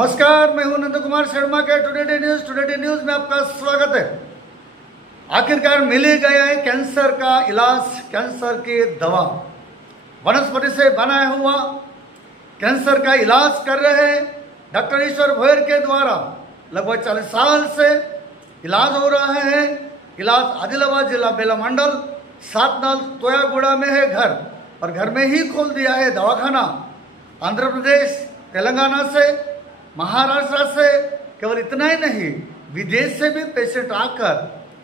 नमस्कार, मैं हूं नंद कुमार शर्मा के today news में आपका स्वागत है। आखिरकार मिल ही गया है कैंसर का इलाज, कैंसर की दवा। वनस्पति से बनाया हुआ कैंसर का इलाज कर रहे डॉक्टर ईश्वर भोयर के द्वारा लगभग 40 साल से इलाज हो रहा है। इलाज आदिलाबाद जिला बेला मंडल सातनाल तोयागुड़ा में है घर, और घर में ही खोल दिया है दवाखाना। आंध्र प्रदेश, तेलंगाना से, महाराष्ट्र से, केवल इतना ही नहीं, विदेश से भी पेशेंट आकर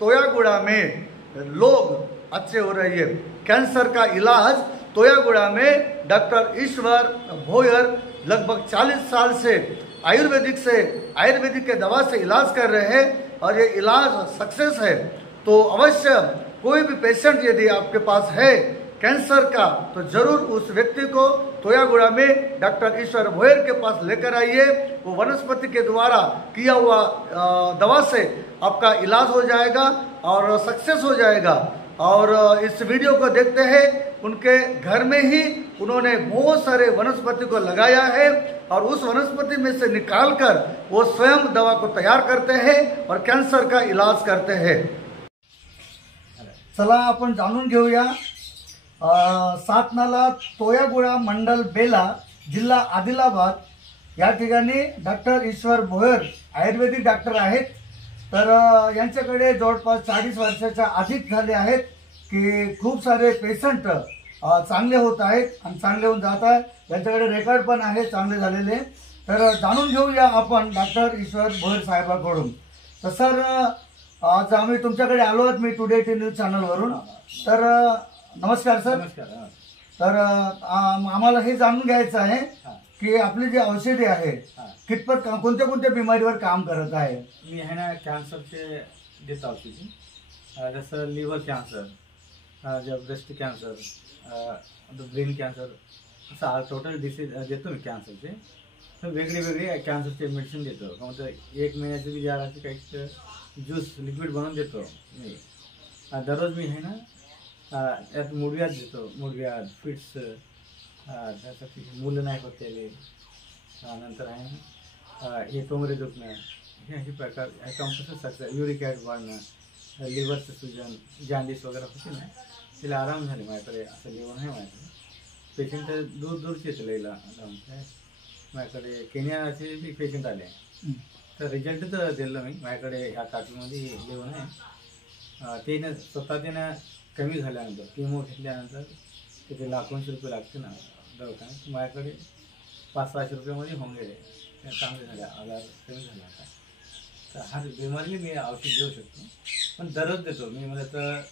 तोयागुड़ा में लोग अच्छे हो रहे हैं। कैंसर का इलाज तोयागुड़ा में डॉक्टर ईश्वर भोयर लगभग 40 साल से आयुर्वेदिक के दवा से इलाज कर रहे हैं, और ये इलाज सक्सेस है। तो अवश्य कोई भी पेशेंट यदि आपके पास है कैंसर का, तो जरूर उस व्यक्ति को तोयागुड़ा में डॉक्टर ईश्वर भोयर के पास लेकर आइए। वो वनस्पति के द्वारा किया हुआ दवा से आपका इलाज हो जाएगा और सक्सेस हो जाएगा। और इस वीडियो को देखते हैं, उनके घर में ही उन्होंने बहुत सारे वनस्पति को लगाया है, और उस वनस्पति में से निकालकर वो स्वयं दवा को तैयार करते हैं और कैंसर का इलाज करते हैं। चला आपण जाणून घेऊया। सातनाला तोयागुड़ा मंडल बेला जिल्हा आदिलाबाद या ठिकाणी डॉक्टर ईश्वर भोयर आयुर्वेदिक डॉक्टर आहेत। तर यांच्याकडे जवळपास 40 वर्षाच्या अधिक झाले आहेत की खूप सारे पेशंट चांगले होत आहेत आणि चांगले होऊन जात आहेत। यांच्याकडे रेकॉर्ड पण आहे चांगले झालेले। तर जाणून घेऊया आपण डॉक्टर ईश्वर भोयर साहेबांकडून। तर सर, आज आम्ही तुमच्याकडे आलो आहोत, मी टुडे न्यूज चॅनलवरून। तर नमस्कार सर। नमस्कार। तर आम्हाला हे जाणून घ्यायचं आहे की आपली जी औषधी आहे कितपत कोणत्या कोणत्या बिमारीवर काम करत आहे। मी आहे ना कॅन्सरचे देत औषधी, जसं liver cancer, breast cancer, brain cancer, असं टोटल डिसीज देतो मी कॅन्सरचे। तर वेगळे कॅन्सरचे मेडिसिन देतो। म्हणजे 1 महिन्याची बी जागाची काही ज्यूस लिक्विड बनवून देतो मी। दररोज मी आहे ना यात मुळव्याध देतो, मुळव्याध, फिट्स, त्यासाठी मुलं नाही होत त्याले, नंतर आहे ना हे टोंगरे दुखणं, हे असे प्रकार कसं सक्सेस, युरिक ॲसिड वाढणं, लिव्हरचं सुजन, जॉन्डिस वगैरे होते ना, तिला आराम झाले माझ्याकडे। असं लिव्हर नाही माझ्याकडे। पेशंट दूरचे येते लईला माझ्याकडे। केनियाचे बी पेशंट आले, तर रिझल्ट तर दिलं मी। माझ्याकडे ह्या काठीमध्ये लिव्हर आहे, ते स्वतः त्यानं कमी झाल्यानंतर, किमो घेतल्यानंतर तिथे लाखोंचे रुपये लागते ना दवाखान्यात, माझ्याकडे 500-600 रुपयामध्ये होऊन गेले। चांगले झाले, आजार कमी झाला आता। तर हा बिमारी मी औषध देऊ शकतो, पण दररोज देतो मी। मला तर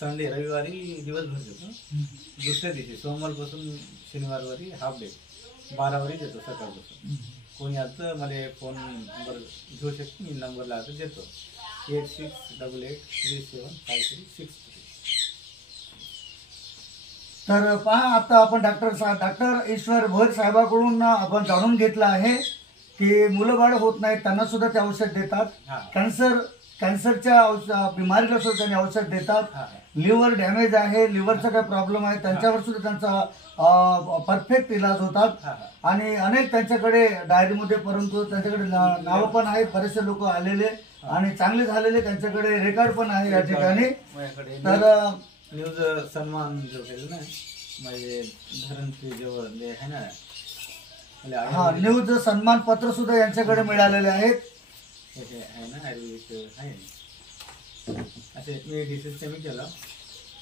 संडे रविवारी दिवसभर देतो, दुसऱ्या दिवशी सोमवारपासून शनिवारवारी हाफ डे 12 वारी देतो सकाळपासून। कोणी आलं तर मला फोन नंबर घेऊ शकतो, मी नंबर लागतो देतो, 8688375363। तर पहा, आता आपण डॉक्टर ईश्वर भोयर साहेबांकडून आपण जाणून घेतलं आहे की मुलं बाळ होत नाहीत त्यांना सुद्धा ते औषध देतात। कॅन्सरच्या बिमारीला सुद्धा त्यांनी औषध देतात। लिव्हर डॅमेज आहे, लिव्हरचा काय प्रॉब्लेम आहे, त्यांच्यावर सुद्धा त्यांचा परफेक्ट इलाज होतात। आणि अनेक त्यांच्याकडे डायरीमध्ये, परंतु त्यांच्याकडे नावं पण आहेत, बरेचसे लोक आलेले आणि चांगले झालेले, त्यांच्याकडे रेकॉर्ड पण आहे या ठिकाणी। तर न्यूज सन्मान जो केलं ना, म्हणजे धरणचे जो आहे ना, न्यूज सन्मान पत्र सुद्धा यांच्याकडे मिळालेले आहेत। आहे ना आयुर्वेदिक आहे, असे मी डिसीज कमी केला।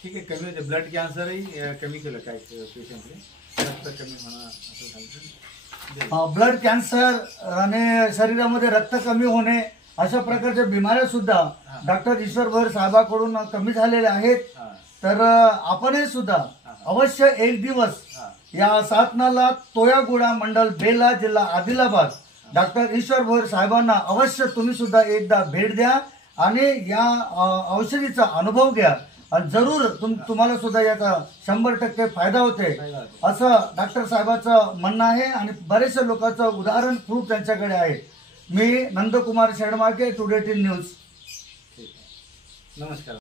ठीक आहे, कमी होते। ब्लड कॅन्सरही कमी केलं काही पेशंटले, रक्त कमी होणं असं झालं। ब्लड कॅन्सर आणि शरीरामध्ये रक्त कमी होणे अशा प्रकारच्या बिमाऱ्या सुद्धा डॉक्टर ईश्वर भोयर साहेबांकडून कमी झालेल्या आहेत। तर आपणही सुद्धा अवश्य एक दिवस या सातनाला तोयागुड़ा मंडल बेला जिल्हा आदिलाबाद डॉक्टर ईश्वर भोयर साहेबांना अवश्य तुम्ही सुद्धा एकदा भेट द्या आणि या औषधीचा अनुभव घ्या, आणि जरूर तुम्हाला सुद्धा याचा 100% फायदा होते असं डॉक्टर साहेबांचं म्हणणं आहे। आणि बरेचशा लोकांचं उदाहरण प्रूफ त्यांच्याकडे आहे। मी नंद कुमार शर्मा के टुडे न्यूज। नमस्कार।